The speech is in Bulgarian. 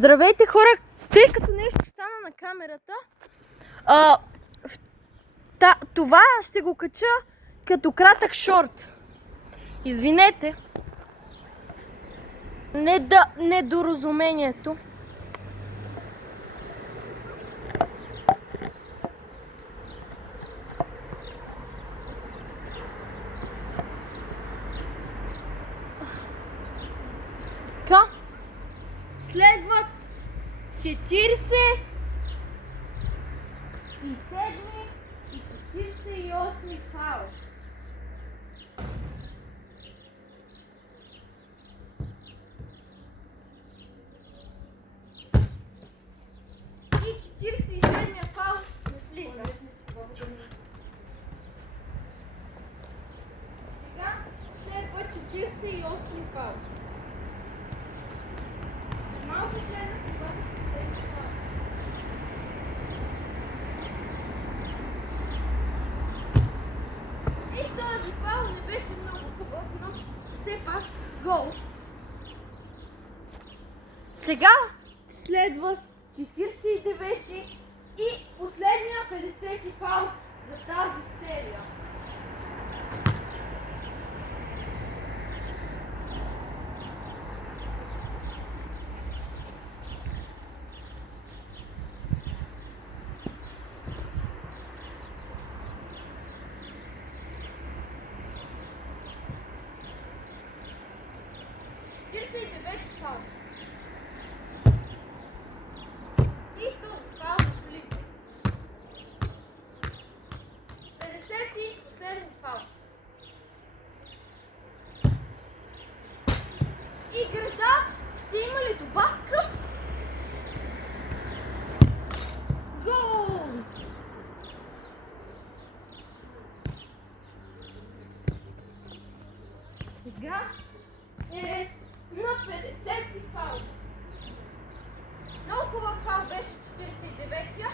Здравейте хора, тъй като нещо стана на камерата, това ще го кача като кратък шорт. Извинете, недоразумението. Така, следват 47 и 48 фаул. И 47-я фаул не влиза. Сега следва 48 фаул. Малко следва това последния фаул. И този фаул не беше много хубав, но все пак гол. Сега следва 49-ти и последния 50-ти фаул за тази серия. Фаул. И този фаул не влиза. 50-ти последен фаул. Играта ще има ли добавка? Гол! Сега е на 50-ти фаул. Много хубав фаул беше 49-тия.